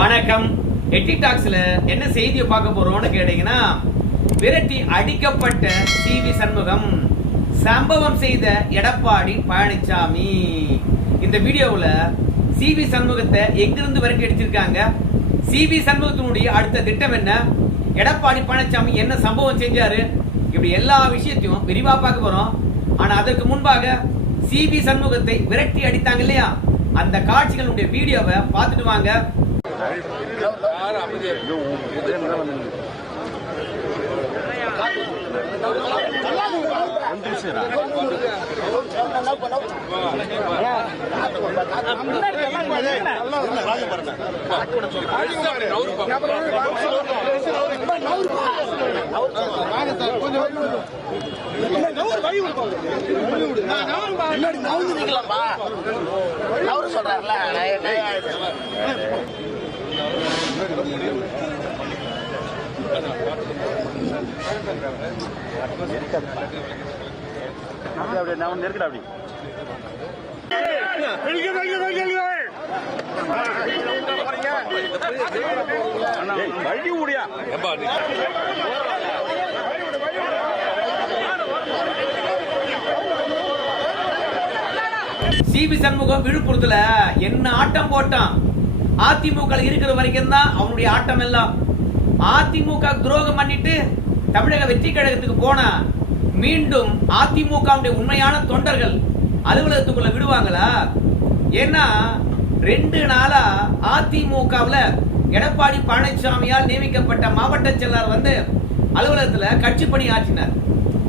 வணக்கம். எட்டிடாக்ஸ்ல என்ன செய்தியை பார்க்க போறோம்னு கேட்டீங்கன்னா, விரட்டி அடிக்கப்பட்ட சிவி சண்முகம், சம்பவம் செய்த எடப்பாடி பழனிசாமி. இந்த வீடியோவுல சிவி சண்முகத்தை எங்கிருந்து விரட்டி அடிச்சிருக்காங்க, சிவி சண்முகத்தினுடைய அடுத்த திட்டம் என்ன, எடப்பாடி பழனிசாமி என்ன சம்பவம் செஞ்சாரு, இப்படி எல்லா விஷயத்தையும் விரிவா பார்க்க போறோம். ஆனா அதற்கு முன்பாக சிவி சண்முகத்தை விரட்டி அடித்தாங்க இல்லையா, அந்த காட்சிகளுடைய வீடியோவை பார்த்துட்டு வாங்க. சிவி சண்முகம் விழுப்புரத்துல என்ன ஆட்டம் போட்டான். அதிமுக இருக்கிற வரைக்கும் தான் அவனுடைய ஆட்டம் எல்லாம். அதிமுக துரோகம் பண்ணிட்டு தமிழக வெற்றி கழகத்துக்கு போனா மீண்டும் அதிமுக உண்மையான தொண்டர்கள் அலுவலகத்துக்குள்ள விடுவாங்களா? ஏன்னா 2 நாளா அதிமுகவுல எடப்பாடி பழனிசாமியால் நியமிக்கப்பட்ட மாவட்ட செயலாளர் வந்து அலுவலகத்துல கட்சி பணி ஆற்றினார்.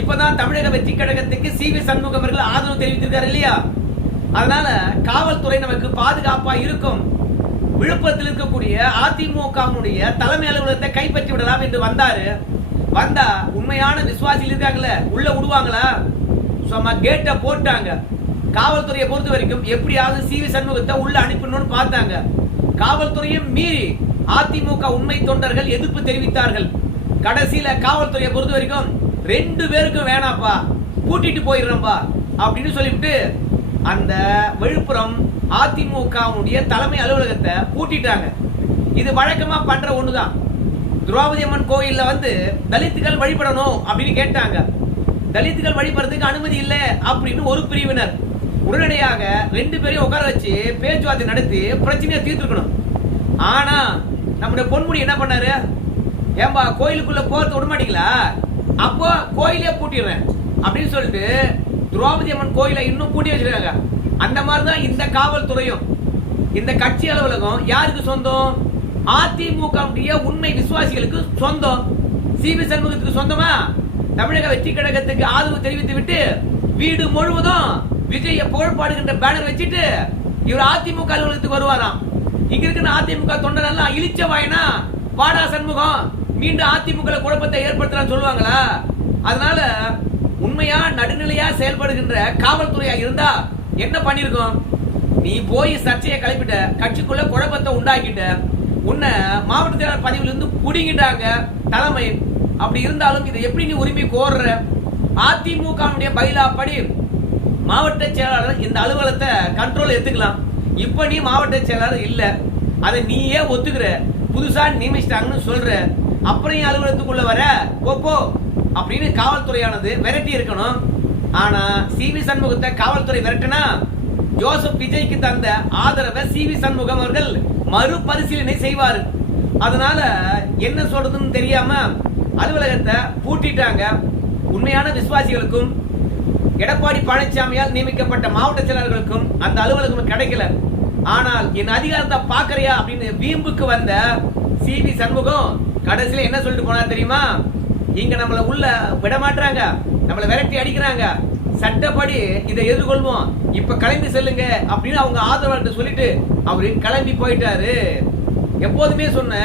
இப்பதான் தமிழக வெற்றி கழகத்துக்கு சிவி சண்முகம் அவர்கள் ஆதரவு தெரிவித்திருக்காரு இல்லையா, அதனால காவல்துறை நமக்கு பாதுகாப்பா இருக்கும். விழுப்புரத்தில் இருக்கக்கூடிய அதிமுகவுடைய தலைமை அலுவலகத்தை கைப்பற்றி விடலாம் என்று வந்தாரு. வந்தா உண்மையான விசுவாசிகள் இருக்காங்கல்ல, உள்ள விடுவாங்களா? சும்மா கேட்டை போட்டாங்க. காவல்துறையை பொறுத்த வரைக்கும் எப்படியாவது சிவி சண்முகத்தை உள்ள அனுப்பணும்னு பார்த்தாங்க. காவல்துறையும் மீறி அதிமுக உண்மை தொண்டர்கள் எதிர்ப்பு தெரிவித்தார்கள். கடைசியில காவல்துறையை பொறுத்த வரைக்கும் 2 பேருக்கும் வேணாப்பா, கூட்டிட்டு போயிடுறோம்பா அப்படின்னு சொல்லிவிட்டு அந்த விழுப்புரம் அதிமுகவுடைய தலைமை அலுவலகத்தை பூட்டிட்டாங்க. இது வழக்கமா பண்ற ஒண்ணுதான். திரௌபதி அம்மன் கோயில்ல வந்து தலித்துகள் வழிபடணும் அப்படின்னு கேட்டாங்க. தலித்துகள் வழிபடுறதுக்கு அனுமதி இல்லை அப்படின்னு ஒரு பிரிவினர். உடனடியாக 2 பேரையும் உட்கார வச்சு பேச்சுவார்த்தை நடத்தி பிரச்சனையை தீர்த்துக்கணும். ஆனா நம்முடைய பொன்முடி என்ன பண்ணாரு, ஏன்பா கோயிலுக்குள்ள போறது விட மாட்டீங்களா, அப்போ கோயிலே பூட்டிடுறேன் அப்படின்னு சொல்லிட்டு திரௌபதி அம்மன் கோயிலை இன்னும் பூட்டி வச்சிருக்காங்க. அந்த மாதிரிதான் இந்த காவல்துறையும். இந்த கட்சி அலுவலகம் யாருக்கு சொந்தம்? அதிமுக உண்மை விசுவாசிகளுக்கு சொந்தம். சிவி சண்முகத்துக்கு சொந்தமா? தமிழக வெற்றி கழகத்துக்கு ஆதரவு தெரிவித்து விட்டு வீடு முழுவதும் விஜய புகழ்பாடுகின்ற பேனர் வச்சுட்டு இவர் அதிமுக அலுவலகத்துக்கு வருவாராம். இங்க இருக்கிற அதிமுக தொண்டர் எல்லாம் இழிச்ச வாயினா பாடா சண்முகம் மீண்டும் அதிமுக குழப்பத்தை ஏற்படுத்தலாம் சொல்லுவாங்களா? அதனால உண்மையா நடுநிலையா செயல்படுகின்ற காவல்துறையா இருந்தா என்ன பண்ணிருக்கோம்? நீ போய் சர்ச்சையை கிளப்பிட்ட, கட்சிக்குள்ள குழப்பத்தை உண்டாக்கிட்ட, உன்னை மாவட்ட செயலாளர் பதவியில இருந்து புடிங்கிட்டாங்க தலைமை. அப்படி இருந்தாலும் இதை எப்படி நீ உரிமை கோர்ற? அதிமுக பயிலாப்படி மாவட்ட செயலாளர் இந்த அலுவலகத்தை கண்ட்ரோல் எடுத்துக்கலாம். இப்ப நீ மாவட்ட செயலாளர் இல்ல, அதை நீயே ஒத்துக்கிற, புதுசா நியமிச்சிட்டாங்கன்னு சொல்ற, அப்புறம் அலுவலகத்துக்குள்ள வர போ அப்படின்னு காவல்துறையானது விரட்டி இருக்கணும். ஆனா சிவி சண்முகத்தை காவல்துறை விரட்டினா ஜோசப் விஜய்க்கு தந்த ஆதரவை சிவி சண்முகம் அவர்கள் மறுபரிசீலனை செய்வார். அதனால என்ன சொல்றதுன்னு தெரியாம அலுவலகத்தை பூட்டிட்டாங்க. உண்மையான விசுவாசிகளுக்கும் எடப்பாடி பழனிசாமியால் நியமிக்கப்பட்ட மாவட்ட செயலாளர்களுக்கும் அந்த அலுவலகம் கிடைக்கல. ஆனால் என் அதிகாரத்தை பாக்குறியா அப்படின்னு வீம்புக்கு வந்த சிவி சண்முகம் கடைசியில என்ன சொல்லிட்டு போனா தெரியுமா, இங்க நம்மள உள்ள விட மாட்டாங்க, நம்மள விரட்டி அடிக்கிறாங்க, சட்டப்படி இதை எதிர்கொள்வோம், இப்ப கிளம்பி செல்லுங்க அப்படின்னு அவங்க ஆதரவாளர்கிட்ட சொல்லிட்டு அவரு கிளம்பி போயிட்டாரு. எப்போதுமே சொன்ன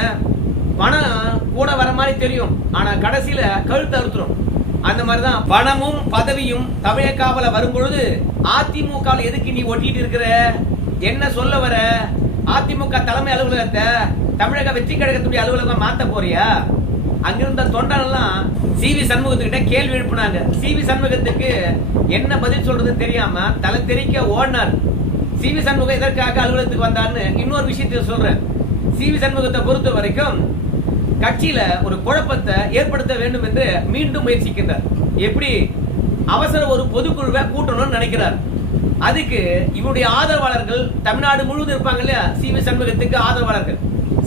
பணம் கூட வர மாதிரி தெரியும், ஆனா கடைசியில கழுத்து அறுத்துரும். அந்த மாதிரிதான் பணமும் பதவியும் தமிழகாவில வரும்பொழுது அதிமுக எதுக்கு நீ ஒட்டிட்டு இருக்கிற, என்ன சொல்ல வர? அதிமுக தலைமை அலுவலகத்தை தமிழக வெற்றி கழகத்துடைய அலுவலகம் மாத்த போறியா? அங்கிருந்த தொண்டரெல்லாம் சிவி சண்முகத்துக்கிட்ட கேள்வி எழுப்பினாங்க. சிவி சண்முகத்துக்கு என்ன பதில் சொல்றது தெரியாம தலை தெறிக்க ஓடினார். சிவி சண்முகம் எதற்காக அலுவலகத்துக்கு வந்தார்னு இன்னொரு விஷயத்தை சொல்றேன். சி.வி. சண்முகத்தை பொறுத்த வரைக்கும் கட்சியில ஒரு குழப்பத்தை ஏற்படுத்த வேண்டும் என்று மீண்டும் முயற்சிக்கின்றார். எப்படி அவசர ஒரு பொதுக்குழுவை கூட்டணும்னு நினைக்கிறார். அதுக்கு இவருடைய ஆதரவாளர்கள் தமிழ்நாடு முழுவதும் இருப்பாங்க இல்லையா, சி.வி. சண்முகத்துக்கு ஆதரவாளர்கள்,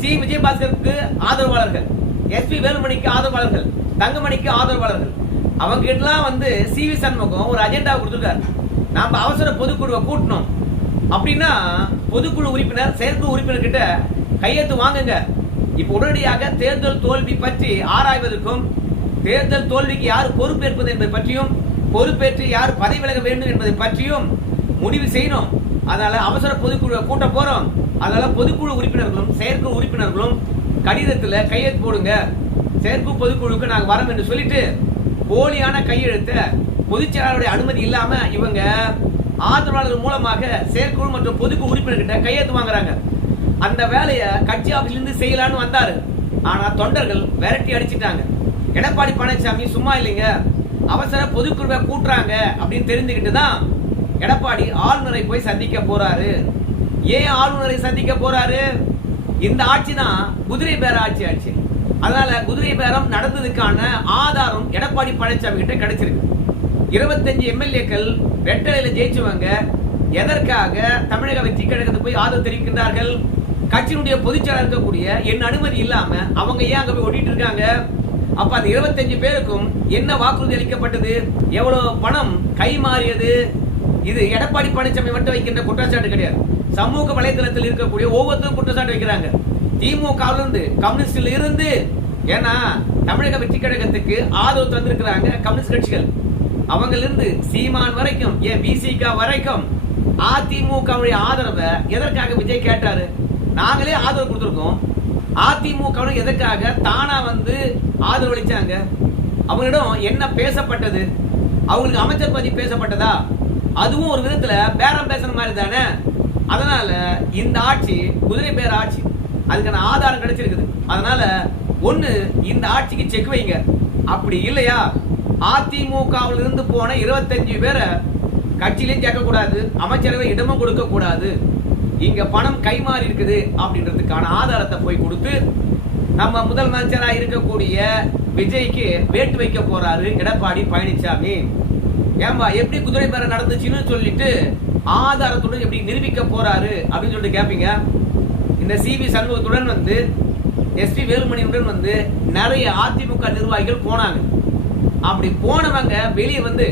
சி. விஜயபாஸ்கருக்கு ஆதரவாளர்கள், எஸ்.பி. வேலுமணிக்கு ஆதரவாளர்கள், தங்கமணிக்கு ஆதரவாளர்கள், அவங்க எல்லாம் சி.வி. சண்முகம் ஒரு அஜெண்டா கொடுத்துருக்காரு. நாம அவசர பொதுக்குழுவை கூட்டணும் அப்படின்னா பொதுக்குழு உறுப்பினர் செயற்குழு உறுப்பினர் கிட்ட கையெழுத்து வாங்குங்க. இப்ப உடனடியாக தேர்தல் தோல்வி பற்றி ஆராய்வதற்கும், தேர்தல் தோல்விக்கு யார் பொறுப்பேற்பது என்பதை பற்றியும், பொறுப்பேற்று யார் பதவி விலக வேண்டும் என்பதை பற்றியும் முடிவு செய்யணும். அதனால அவசர பொதுக்குழுவை கூட்ட போறோம். அதனால பொதுக்குழு உறுப்பினர்களும் செயற்குழு உறுப்பினர்களும் கடிதத்துல கையெழுத்து போடுங்க, செயற்குழு பொதுக்குழுவுக்கு நாங்க வரோம் என்று சொல்லிட்டு போலியான கையெழுத்த பொதுச் செயலாளருடைய அனுமதி இல்லாம இவங்க ஆதரவாளர்கள் மூலமாக செயற்குழு மற்றும் பொதுக்குழு உறுப்பினர்கிட்ட கையெழுத்து வாங்குறாங்க. அந்த வேலையை கட்சி ஆபீஸ்ல இருந்து செய்யலான்னு வந்தாரு. ஆனா தொண்டர்கள் விரட்டி அடிச்சிட்டாங்க. எடப்பாடி பழனிசாமி சும்மா இல்லைங்க, அவசர பொதுக்குழுவை கூட்டுறாங்க அப்படின்னு தெரிஞ்சுக்கிட்டு தான் எடப்பாடி ஆளுநரை போய் சந்திக்க போறாரு. ஏன் ஆளுநரை சந்திக்க போறாரு? இந்த ஆட்சி தான் குதிரை பேர ஆட்சி. அதனால குதிரை பேரம் நடந்ததுக்கான ஆதாரம் எடப்பாடி பழனிசாமி கிட்ட கிடைச்சிருக்கு. 25 எம்எல்ஏக்கள் ரெட்டலையில ஜெயிச்சவங்க எதற்காக தமிழக வெற்றி கழகத்துக்கு போய் ஆதரவு தெரிவிக்கின்றார்கள்? கட்சியினுடைய பொதுச்செயலாளர் இருக்கக்கூடிய என் அனுமதி இல்லாம அவங்க ஏன் அங்க போய் ஓடிட்டு இருக்காங்க? அப்ப அந்த 25 பேருக்கும் என்ன வாக்குறுதி அளிக்கப்பட்டது? எவ்வளவு பணம் கை மாறியது? இது எடப்பாடி பழனிசாமி மட்டும் வைக்கின்ற குற்றச்சாட்டு கிடையாது. சமூக வலைதளத்தில் இருக்கக்கூடிய ஒவ்வொருத்தரும் குற்றச்சாட்டு வைக்கிறாங்க. திமுக கம்யூனிஸ்ட்ல இருந்து, ஏன்னா தமிழக வெற்றி கழகத்துக்கு ஆதரவு தந்திருக்கிறாங்க கம்யூனிஸ்ட் கட்சிகள். அவங்க இருந்து சீமான் வரைக்கும், ஏன் விசிக வரைக்கும் அதிமுக ஆதரவை எதற்காக விஜய் கேட்டாரு? நாங்களே ஆதரவு கொடுத்திருக்கோம். அதிமுக எதற்காக தானா ஆதரவு அளிச்சாங்க? அவங்களிடம் என்ன பேசப்பட்டது? அவங்களுக்கு அமைச்சர் பதவி பேசப்பட்டதா? அதுவும் ஒரு விதத்துல பேரம் பேசுற மாதிரி தானே. அதனால இந்த ஆட்சி குதிரை பேர ஆட்சி, அதுக்கான ஆதாரம் கிடைச்சிருக்குது. அதனால ஒண்ணு இந்த ஆட்சிக்கு செக் வைங்க. அப்படி இல்லையா அதிமுகவில் இருந்து போன 25 பேரை கட்சியிலையும் சேர்க்க கூடாது, அமைச்சரவை இடமும் கொடுக்க கூடாது. இங்க பணம் கைமாறி இருக்குது அப்படின்றதுக்கான ஆதாரத்தை போய் கொடுத்து நம்ம முதலமைச்சராக இருக்கக்கூடிய விஜய்க்கு வேட்டு வைக்க போறாரு எடப்பாடி பழனிசாமி. ஏம்பா எப்படி குதிரை பேர நடந்துச்சுன்னு சொல்லிட்டு ஆதாரத்துடன் எப்படி நிரூபிக்க போறாரு அப்படின்னு சொல்லிட்டு கேட்பீங்க. இந்த சி.வி. சண்முகத்துடன் எஸ்.பி. வேலுமணியுடன் நிறைய அதிமுக நிர்வாகிகள் போனாங்க. அப்படி போனவங்க வெளியே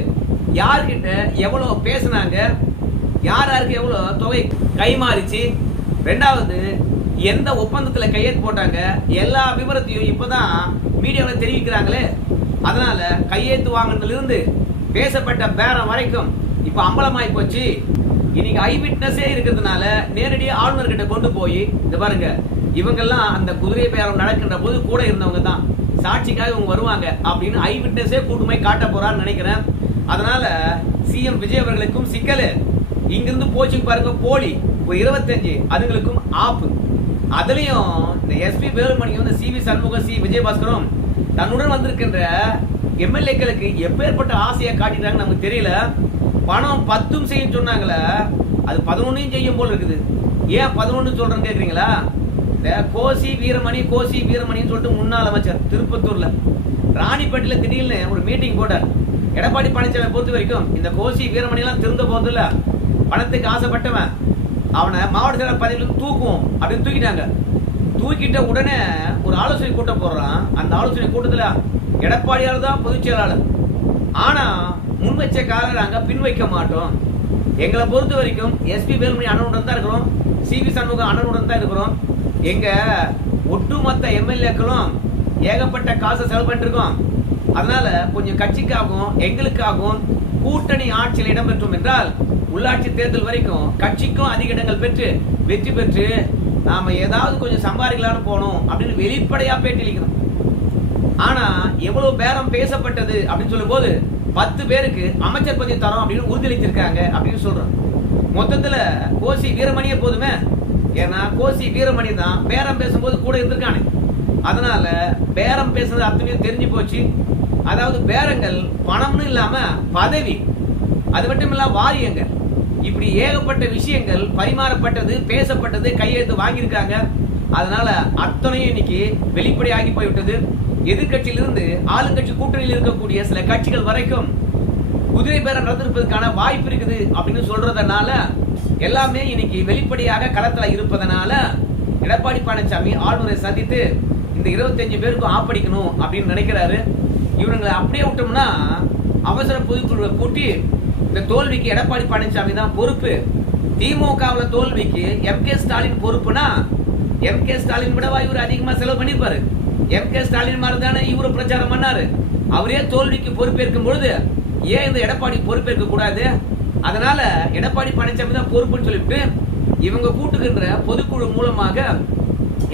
யார்கிட்ட எவ்வளவு பேசினாங்க, யாருக்கு எவ்வளவு தொகை கைமாறிச்சு, ரெண்டாவது எந்த ஒப்பந்தத்துல கையெழுத்து போட்டாங்க, எல்லா விவரத்தையும் இப்பதான் மீடியாவில் தெரிவிக்கிறாங்களே. அதனால கையெழுத்து வாங்கினதுல இருந்து பேசப்பட்ட பேரம் வரைக்கும் இப்ப அம்பலமாய் போச்சு. இன்னைக்கு ஐ விட்னஸே இருக்கிறதுனால நேரடியாக ஆளுநர் கிட்ட கொண்டு போய் இந்த பாருங்க, இவங்கெல்லாம் அந்த குதிரை பேரம் நடக்கின்ற போது கூட இருந்தவங்க தான், சாட்சிக்காக இவங்க வருவாங்க அப்படின்னு ஐ விட்னஸே கூட்டுமை காட்ட போறான்னு நினைக்கிறேன். அதனால சிஎம் விஜய் அவர்களுக்கும் சிக்கல். இங்கிருந்து போச்சு பாருங்க போலி ஒரு 25 அதுங்களுக்கும் ஆப்பு. அதுலயும் இந்த எஸ்.பி. வேலுமணியும் சி.வி. சண்முகம், சி. விஜயபாஸ்கரும் தன்னுடன் வந்திருக்கின்ற எம்எல்ஏக்களுக்கு எப்பேற்பட்ட ஆசையை காட்டிட்டாங்க நமக்கு தெரியல. பணம் 10 செய்யும் சொன்னாங்களே, அது 11 செய்யும் போல இருக்குது. ஏன் 11 சொல்றேன்னு கேக்குறீங்களா? இந்த கோசி வீரமணின்னு சொல்லிட்டு முன்னாள் அமைச்சர் திருப்பத்தூர்ல ராணிப்பேட்டையில திடீர்னு ஒரு மீட்டிங் போட்டார். எடப்பாடி பழனிசாமி பொறுத்த வரைக்கும் இந்த கோசி வீரமணி எல்லாம் திருந்த போறது இல்ல, பணத்துக்கு ஆசைப்பட்டவன், அவனை மாவட்ட செயலர் பதவியிலிருந்து தூக்குவோம் அப்படின்னு தூக்கிட்டாங்க. தூக்கிட்ட உடனே ஒரு ஆலோசனை கூட்டம் போடுறான். அந்த ஆலோசனை கூட்டத்துல எடப்பாடியார் தான் பொதுச் செயலாளர். ஆனா முன் வச்ச கால நாங்க பின் வைக்க மாட்டோம். எங்களை பொறுத்த வரைக்கும் எஸ்.பி. வேலுமணி அண்ணனுடன் தான் இருக்கிறோம், சி.வி. சண்முகம் அண்ணனுடன் தான் இருக்கிறோம். எங்க ஒட்டுமொத்த எம்எல்ஏக்களும் ஏகப்பட்ட காசை செலவு பண்ணிட்டு இருக்கோம். அதனால கொஞ்சம் கட்சிக்காகவும் எங்களுக்காகவும் கூட்டணி ஆட்சியில் இடம் பெற்றோம் என்றால் உள்ளாட்சி தேர்தல் வரைக்கும் கட்சிக்கும் அதிக இடங்கள் பெற்று வெற்றி பெற்று நாம ஏதாவது கொஞ்சம் சம்பாதிக்கலான்னு போனோம் அப்படின்னு வெளிப்படையா பேட்டியளிக்கணும். ஆனா எவ்வளவு பேரம் பேசப்பட்டது அப்படின்னு சொல்லும் போது 10 பேருக்கு அமைச்சர் பதவி தரோம் அப்படின்னு உறுதியளித்திருக்காங்க அப்படின்னு சொல்றோம். மொத்தத்துல கோசி வீரமணியே போதுமே. ஏன்னா கோசி வீரமணி தான் பேரம் பேசும்போது கூட இருந்திருக்கானே. அதனால பேரம் பேசுறது அத்தனையும் தெரிஞ்சு போச்சு. அதாவது பேரங்கள் பணம்னு இல்லாம பதவி, அது மட்டும் இல்ல வாரியங்கள், இப்படி ஏகப்பட்ட விஷயங்கள் பரிமாறப்பட்டது, பேசப்பட்டது, கையெழுத்து வாங்கியிருக்காங்க. அதனால அத்தனையும் இன்னைக்கு வெளிப்படையாகி போய்விட்டது. எதிர்கட்சியிலிருந்து ஆளுங்கட்சி கூட்டணியில் இருக்கக்கூடிய சில கட்சிகள் வரைக்கும் குதிரை பேரம் நடந்திருப்பதற்கான வாய்ப்பு இருக்குது அப்படின்னு சொல்றதுனால எல்லாமே இன்னைக்கு வெளிப்படையாக களத்துல இருப்பதனால எடப்பாடி பழனிசாமி ஆளுநரை சந்தித்து இந்த 25 பேருக்கும் ஆப்படிக்கணும் அப்படின்னு நினைக்கிறாரு. இவங்களை அப்படியே விட்டோம்னா அவசர பொதுக்குழுவை கூட்டி இந்த தோல்விக்கு எடப்பாடி பழனிசாமி தான் பொறுப்பு, திமுகவில் தோல்விக்கு M.K. ஸ்டாலின் பொறுப்புனா M.K. ஸ்டாலின் விடவா இவர் அதிகமா செலவு பண்ணிருப்பாரு? M.K. ஸ்டாலின் மாதிரி தானே இவரு பிரச்சாரம் பண்ணாரு. அவரே தோல்விக்கு பொறுப்பேற்கும் பொழுது ஏன் இந்த எடப்பாடி பொறுப்பேற்க கூடாது? அதனால எடப்பாடி பழனிசாமி தான் பொறுப்புன்னு சொல்லிட்டு இவங்க கூட்டுகின்ற பொதுக்குழு மூலமாக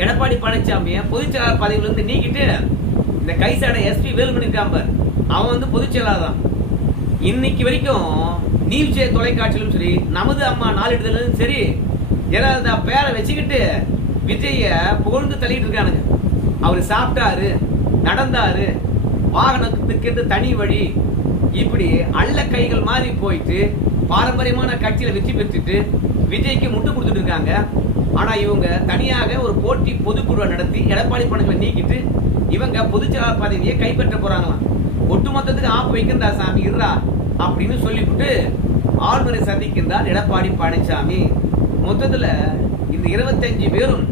எடப்பாடி பழனிசாமியை பொதுச் செயலாளர் பதவியிலிருந்து நீக்கிட்டு இந்த கைசாட SP வேலுமணி காம்பர் அவன் வந்து பொதுச் செயலாளர் தான். இன்னைக்கு வரைக்கும் நியூஸ் தொலைக்காட்சியிலும் சரி, நமது அம்மா நாளிடுதலும் சரி, ஜெயலலிதா பேரை வச்சுக்கிட்டு விஜய புகழ்ந்து தள்ளிட்டு இருக்கானுங்க. அவரு சாப்பிட்டாரு, நடந்தாரு, வாகனத்துக்கு தனி வழி, இப்படி அள்ள கைகள் மாறி போயிட்டு பாரம்பரியமான கட்சியில வெற்றி பெற்றுட்டு விஜய்க்கு முட்டு கொடுத்துட்டு இருக்காங்க. ஆனா இவங்க தனியாக ஒரு போட்டி பொதுக்குழு நடத்தி எடப்பாடி பழனிசாமி நீக்கிட்டு இவங்க பொதுச்செயலாளர் பதவியை கைப்பற்ற போறாங்களாம். ஒட்டுமொத்தத்துக்கு ஆப்பு வைக்கின்றா சாமி இருறா அப்படின்னு சொல்லிவிட்டு ஆளுநரை சந்திக்கின்றார் எடப்பாடி பழனிசாமி. மொத்தத்துல இந்த 25 பேரும்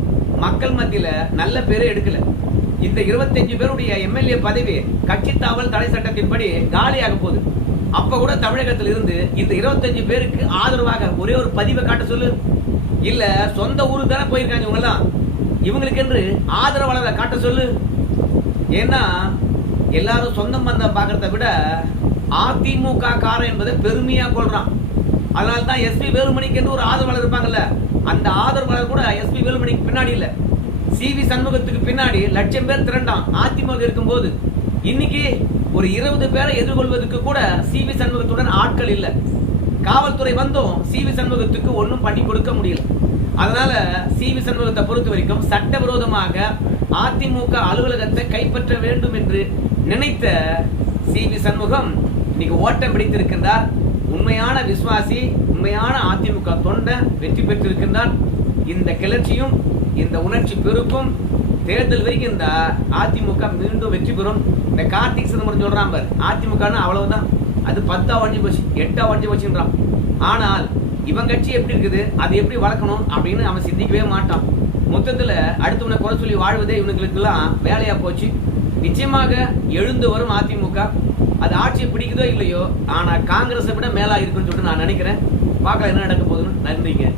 மக்கள் மத்தியில நல்ல பேரை எடுக்கல. இந்த 25 பேருடைய MLA பதவி கட்சி தாவல் தடை சட்டத்தின்படி காலியாக போகுது. அப்ப கூட தமிழகத்தில் இருந்து இந்த 25 பேருக்கு ஆதரவாக ஒரே ஒரு பதிவை காட்ட சொல்லு. இல்ல சொந்த ஊருக்கு தானே போயிருக்காங்க இவங்க எல்லாம், இவங்களுக்கு என்று ஆதரவாளரை காட்ட சொல்லு. ஏன்னா எல்லாரும் சொந்தம் பந்தம் பாக்கிறத விட அதிமுக காரன் என்பதை பெருமையா கொள்றான். அதனால்தான் SP வேலுமணிக்கு என்று ஒரு ஆதரவாளர் இருப்பாங்கல்ல, அந்த ஆதரவாளர் கூட SP வேலுமணிக்கு பின்னாடி இல்ல, CV சண்முகத்துக்கு பின்னாடி லட்சம் பேர் திரண்டான் அதிமுக இருக்கும் போது. இன்னைக்கு ஒரு 20 பேரை எதிர்கொள்வதற்கு கூட CV சண்முகத்துடன் ஆட்கள் இல்ல. காவல்துறை வந்தும் CV சண்முகத்துக்கு ஒன்னும் பண்ணி கொடுக்க முடியல. அதனால CV சண்முகத்தை பொறுத்த வரைக்கும் சட்டவிரோதமாக அதிமுக அலுவலகத்தை கைப்பற்ற வேண்டும் என்று நினைத்த CV சண்முகம் இன்னைக்கு ஓட்டம் பிடித்திருக்கின்றார். உண்மையான விசுவாசி, உண்மையான அதிமுக தொண்டை வெற்றி பெற்றிருக்கின்றார். இந்த கிளர்ச்சியும் இந்த உணர்ச்சி பெருக்கும் தேர்தல் வரைக்கும் இந்த அதிமுக மீண்டும் வெற்றி பெறும். இந்த கார்த்திக் சிதம்பரம் சொல்றான் பாரு, அதிமுக அவ்வளவுதான், அது 10 வஞ்சி போச்சு 8 வஞ்சி போச்சுன்றான். ஆனால் இவன் கட்சி எப்படி இருக்குது, அது எப்படி வளர்க்கணும் அப்படின்னு அவன் சிந்திக்கவே மாட்டான். மொத்தத்துல அடுத்தவனை குறை சொல்லி வாழ்வதே இவனுங்களுக்கு எல்லாம் வேலையா போச்சு. நிச்சயமாக எழுந்து வரும் அதிமுக. அது ஆட்சியை பிடிக்குதோ இல்லையோ, ஆனா காங்கிரஸை விட மேலா இருக்குன்னு சொல்லிட்டு நான் நினைக்கிறேன். பார்க்கலாம் என்ன நடக்க போகுதுன்னு. நன்றிங்க.